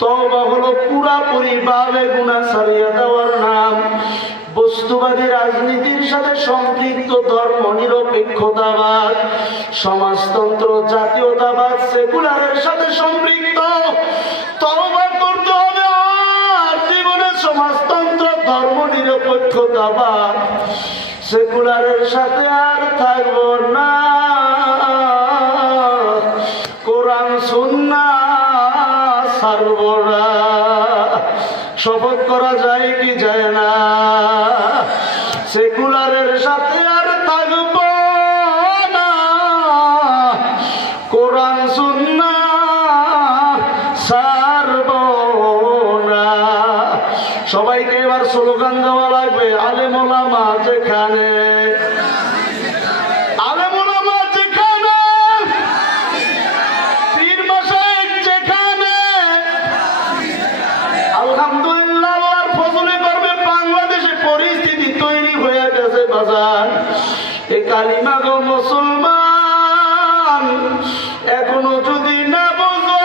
তওবা হলো পুরাপুরি ভাবে গুনাহ ছাড়িয়ে দেওয়ার নাম। বস্তুবাদী রাজনীতির সাথে সম্পৃক্ত ধর্ম নিরপেক্ষতাবাদ, সমাজতন্ত্র, জাতীয়তাবাদ, সেকুলারের সাথে সম্পৃক্ত তওবা করতে হবে। আর জীবনে সমাজতন্ত্র, ধর্ম নিরপেক্ষতাবাদ, সেকুলারের সাথে আর থাকব না। কোরআন সুন্নাহ ছাড়ব না। শপথ করা যায় কি যায় না? সেকুলারের সাথে আর থাকব না। কোরআন সুন্নাহ ছাড়ব না। সবাইকে এবার স্লোগান দেওয়া লাগবে। আলেম ওলামা যেখানে, আলেম ওলামা যেখানে, পীর মাশায়েখ যেখানে, আলহামদুলিল্লাহ আল্লাহর ফজলে করবে বাংলাদেশে পরিস্থিতি তৈরি হয়ে গেছে বাজার। এই কালিমা গো মুসলমান, এখনো যদি না বুঝো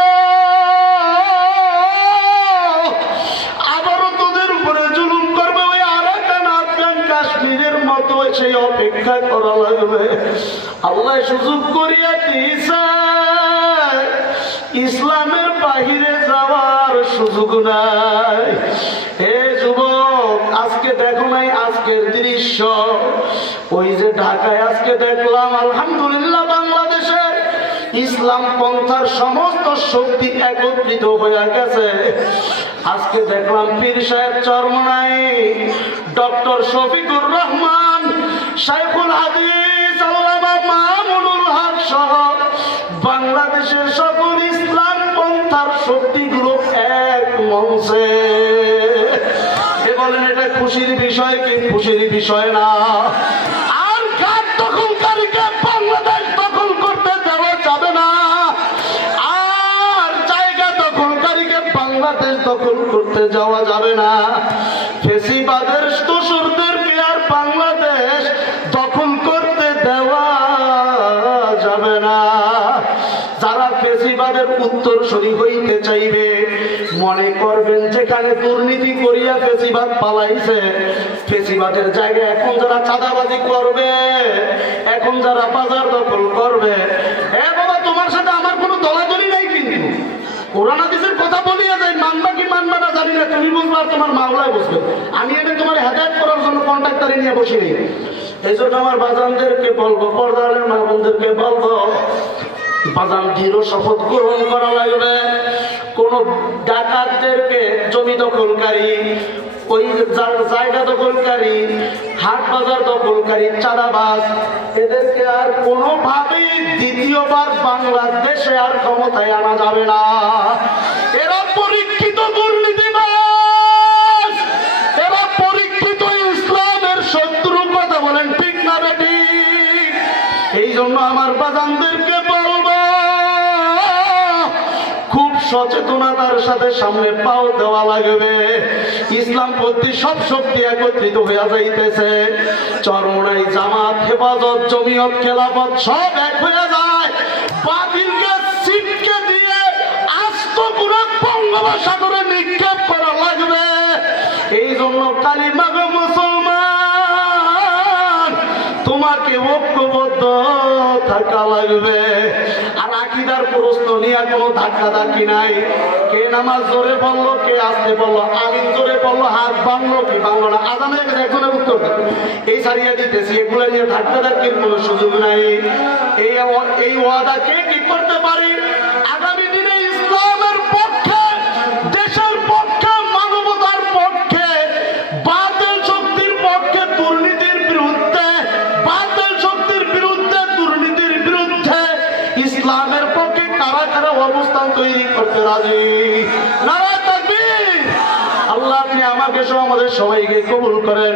আবারও তোদের উপরে জুলুম করবে ওই আরাকান, আফগান, কাশ্মীরের মতো। সেই অপেক্ষা করা লাগবে। আল্লাহ সুযোগ করিয়া দিয়েছে, ইসলামের বাহিরে যাওয়ার সুযোগ নাই। হে যুবক, আজকে দেখো নাই আজকের দৃশ্য? ওই যে ঢাকায় আজকে দেখলাম, আলহামদুলিল্লাহ বাংলাদেশে ইসলাম পন্থার সমস্ত শক্তি একত্রিত হয়ে গেছে। আজকে দেখলাম পীর সাহেব চরমনাই, ডক্টর শফিকুর রহমান, শাইখুল হাদিস আল্লামা মামুনুল হক সহ বাংলাদেশের সকল ইসলাম পন্থার শক্তিগুলো এক মঞ্চে। বলেন এটা খুশির বিষয় কি? খুশির বিষয় না। আর ঘাট দখলকারীকে বাংলাদেশ দখল করতে দেওয়া যাবে না। আর জায়গা দখলকারীকে বাংলাদেশ দখল করতে যাওয়া যাবে না। ফেসিবাদের দোসরদেরকে আর বাংলাদেশ দখল করতে দেওয়া যাবে না। যারা ফেসিবাদের উত্তরসূরি হইতে চাইবে, মনে করবেন যেখানে দুর্নীতি করিয়া ফেসিবাদ পালাইছে, ফেসিবাদের জায়গায় এখন যারা চাঁদাবাজি করবে, এখন যারা বাজার দখল করবে, এ বাবা তোমার সাথে আমার কোনো দলাদলি নাই, কিন্তু কোরআন হাদিসের কথা বলিয়া যায়, মানবা কি মানবা না জানি না, তুমি বুঝবে আর তোমার মাওলায় বুঝবে। আমি এটা তোমার হেদায়েত করার জন্য কন্ট্রাক্টরে নিয়ে বসি নেই। এই জন্য আমার বাজানদেরকে বলবো, পর্দারের মা বোনদেরকে বলবো, বাজান দৃঢ় শপথ গ্রহণ করা লাগবে। কোন ডাকাতদেরকে, জমি দখলকারী, ওই জায়গা দখলকারী, হাট বাজার দখলকারী, চাঁদাবাজ, এদেরকে আর কোনোভাবেই দ্বিতীয়বার বাংলাদেশে আর ক্ষমতায় আনা যাবে না। এরা পরীক্ষিত দুর্নীতিবাজ, এরা পরীক্ষিত ইসলামের শত্রু। কথা বলেন ঠিক না বেটি? এই জন্য আমার বাজানদেরকে বলবো, খুব সচেতনতার সাথে সামনে পাও দেওয়া লাগবে। ইসলাম পন্থী সব শক্তি একত্রিত হইয়া যাইতেছে। চরমনাই, জামাত, হেফাজত, জমিয়ত, খেলাফত সব এক হয়ে যায়। বাতিলকে ছিটকে দিয়ে আস্ত পুরো বঙ্গোপসাগরে নিক্ষেপ করা লাগবে। এই জন্য কালিমা গো মুসলমান, তোমাকে ঐক্যবদ্ধ থাকা লাগবে। আর আকীদার প্রশ্ন নিয়ে কোনো ধাক্কা ধাক্কি নাই। কে নামাজ জোরে বললো, কে আসতে বললো, আমিন জোরে বললো, হাত বাংলো কি বাংলো না, আজান হয়ে গেছে এখনের উত্তর এই সারিয়া দিতেছি। এগুলো নিয়ে ধাক্কা ধাক্কির কোনো সুযোগ নাই। এই ওয়াদা কে কি করতে পারি? আগামী দিনে ইসলামের পক্ষে, দেশের পক্ষে, মানবতার পক্ষে, বাতিল শক্তির পক্ষে, দুর্নীতির বিরুদ্ধে, বাতিল শক্তির বিরুদ্ধে, দুর্নীতির বিরুদ্ধে ইসলামের পক্ষে কারা কারা অবস্থান তৈরি করতে রাজি? নারায়ে তাকবীর। আল্লাহ আপনি আমাকে সহ আমাদের সবাইকে কবুল করেন।